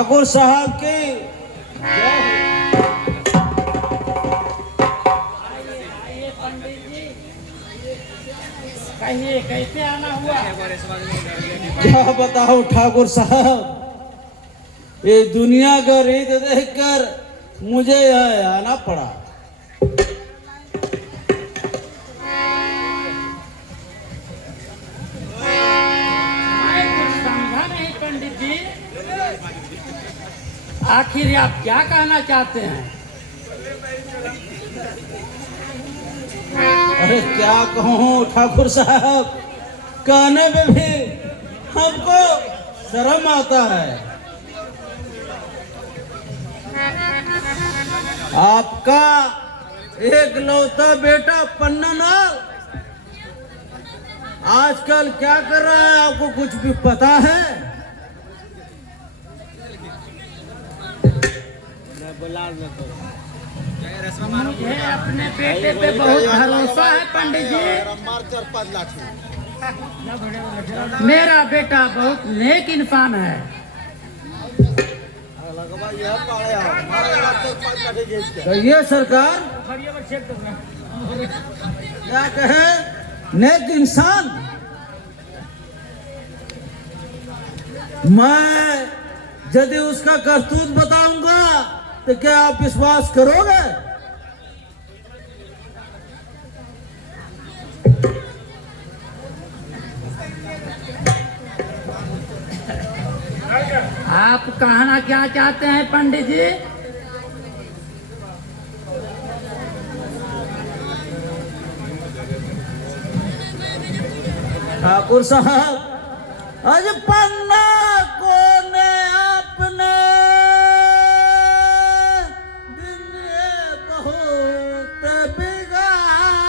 ठाकुर साहब की कहिए कैसे आना हुआ? क्या बताओ ठाकुर साहब, ये दुनिया का रीत देखकर मुझे यहाँ आना पड़ा। मैं कुछ समझा नहीं पंडित जी, आखिर आप क्या कहना चाहते हैं? अरे क्या कहूँ ठाकुर साहब, कहने में भी हमको शर्म आता है। आपका एक लौता बेटा पन्नालाल आजकल क्या कर रहा है, आपको कुछ भी पता है? मुझे अपने बेटे पे बहुत भरोसा है पंडित जी। मेरा बेटा बहुत नेक इंसान है। कहिए सरकार, क्या कहे? नेक इंसान? मैं यदि उसका करतूत बताऊंगा तो क्या आप विश्वास करोगे? आप कहना क्या चाहते हैं पंडित जी? ठाकुर साहब, आज पन्ना को ने आपने दिन ये बहुत बिगाड़,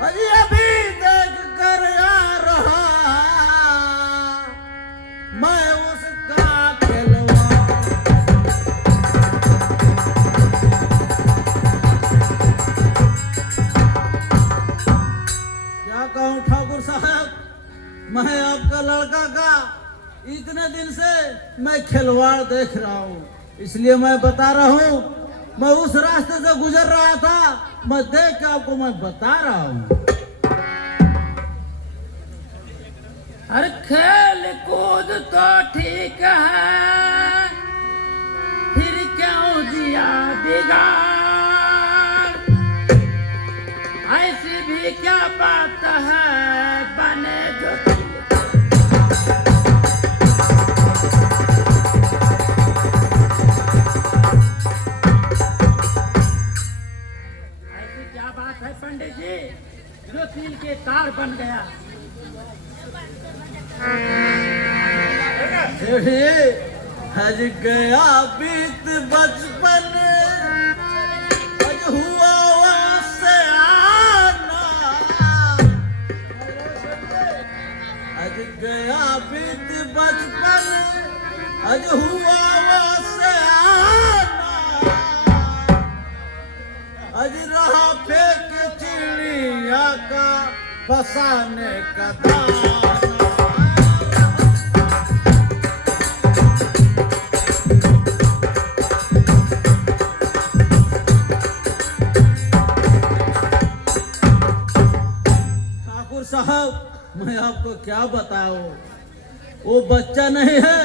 अजी अभी देख कर आ रहा मैं उसका खिलवाड़। क्या कहूँ ठाकुर साहब, मैं आपका लड़का का इतने दिन से मैं खिलवाड़ देख रहा हूँ, इसलिए मैं बता रहा हूँ। मैं उस रास्ते से गुजर रहा था, मैं देख के आपको मैं बता रहा हूँ। अरे खेल कूद तो ठीक है, फिर क्यों दिया बिगाड़? ऐसी भी क्या बात है बने जो ऐसी क्या बात है पंडित जी जो तिल के तार बन गया? हज गया बीत बचपन, हज हुआ से आना, हज गया बीत बचपन, हज हुआ से आना, हज रहा फेंक चिड़िया का फसाने का दाना। साहब, मैं आपको क्या बताऊं, वो बच्चा नहीं है,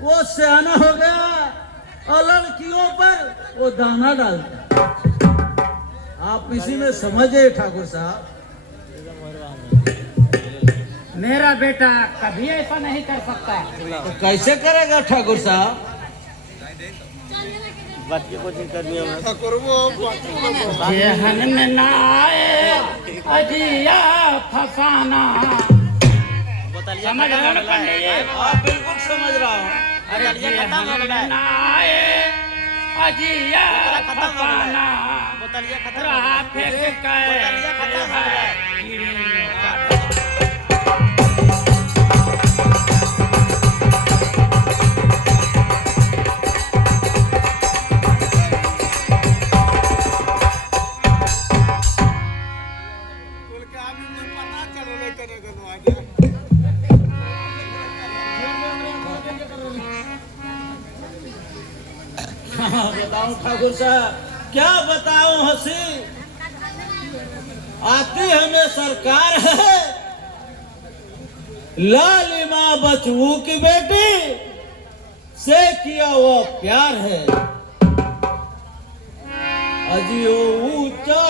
वो सियाना हो गया और लड़कियों पर वो दाना डालता। आप इसी में समझे ठाकुर साहब। मेरा बेटा कभी ऐसा नहीं कर सकता। तो कैसे करेगा ठाकुर साहब? जेहन में ना आए अजिया फसाना। समझ रहे हो पंडित जी? बिल्कुल समझ रहा हूँ। अरे जेहन में ना आए अजिया फसाना, रहा फेंक बताऊं ठाकुर साहब, क्या बताऊं हंसी आती हमें सरकार है। लालिमा बचू की बेटी से किया वो प्यार है। अजियो ऊंचा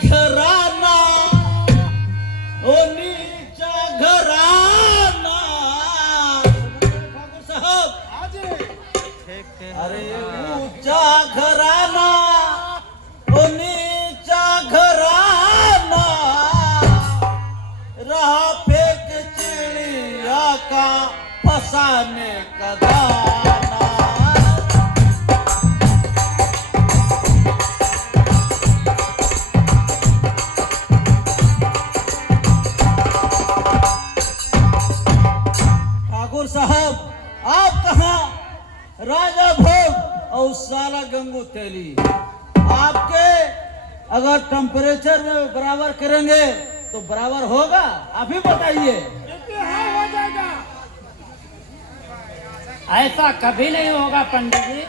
घराना ओ नीचा घराना। ठाकुर साहब अरे ऊंचा घराना ओ नीचा घराना, रहा फेंक चिड़िया का फसाने का दाना। ठाकुर साहब आप कहाँ, राजा भोग और साला गंगू तेली आपके अगर टेम्परेचर में बराबर करेंगे तो बराबर होगा? आप ही बताइए। हो जाएगा। ऐसा कभी नहीं होगा पंडित जी।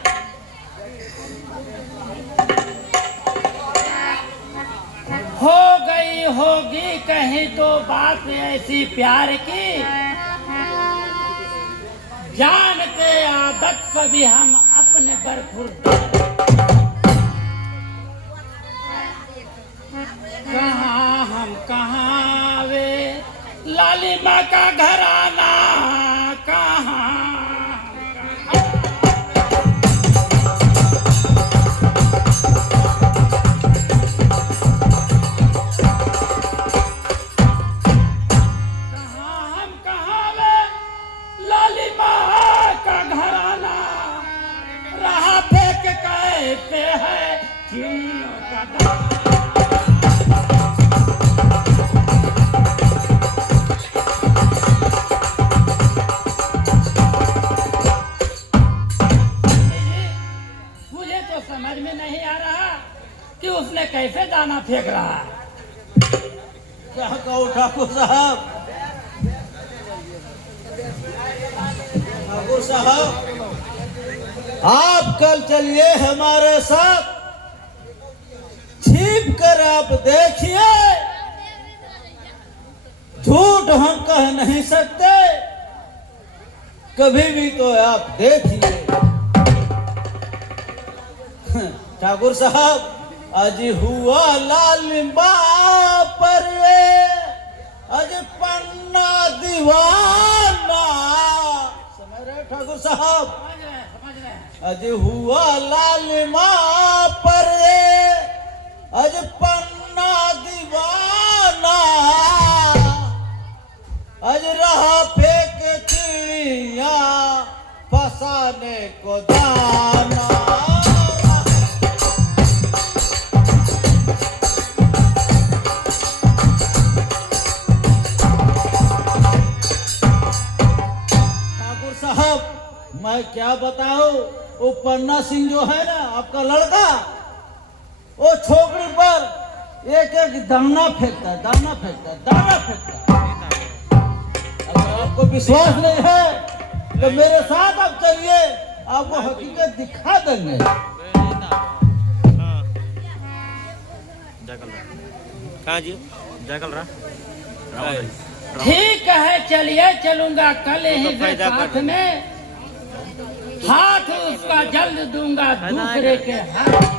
हो गई होगी कहीं तो बात ऐसी प्यार की, जानते आदत सभी हम अपने बरखुरदार। कहाँ हम कहाँ वे लालिमा का घराना, कहाँ पे है चिड़ियों का दाना। मुझे तो समझ में नहीं आ रहा कि उसने कैसे दाना फेंक रहा है। क्या कहूँ ठाकुर साहब, ठाकुर साहब आप कल चलिए हमारे साथ, छिप कर आप देखिए, झूठ हम कह नहीं सकते, कभी भी तो आप देखिए। ठाकुर साहब आज हुआ लालिमा पर आज पन्ना दीवाना, समझ रहे ठाकुर साहब? आज हुआ लालिमा पर आज पन्ना दीवाना, आज रहा फेंक चिड़िया फसाने को दाना। ठाकुर साहब मैं क्या बताऊं, वो पन्ना सिंह जो है ना आपका लड़का, वो छोकरी पर एक एक दाना फेंकता है, दाना फेंकता है, दाना फेंकता है। अगर आपको विश्वास नहीं है तो मेरे साथ आप चलिए, आपको हकीकत दिखा देंगे। कहाँ जी जाकल रहा? ठीक है चलिए, चलूंगा कल ही से साथ में, हाथ उसका जल्द दूंगा दूसरे के हाथ।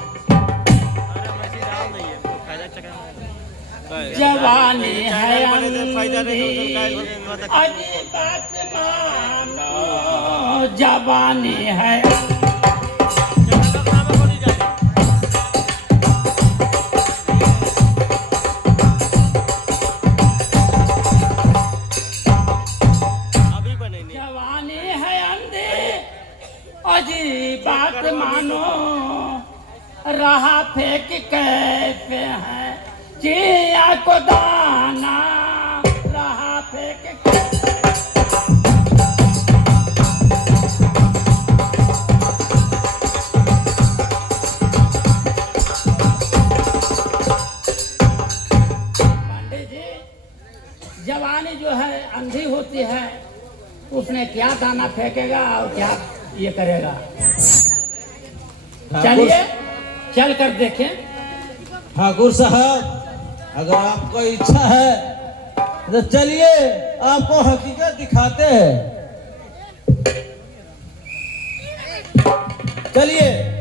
जवानी है अंधी अजी बात मानो, जवानी है अजी बात मानो, रहा फेंक कैसे है चिड़िया को दाना, रहा फेंक। पंडित जी जवानी जो है अंधी होती है, उसने क्या दाना फेंकेगा और क्या ये करेगा? चलिए चल कर देखें। ठाकुर साहब, अगर आपको इच्छा है तो चलिए, आपको हकीकत दिखाते हैं। चलिए।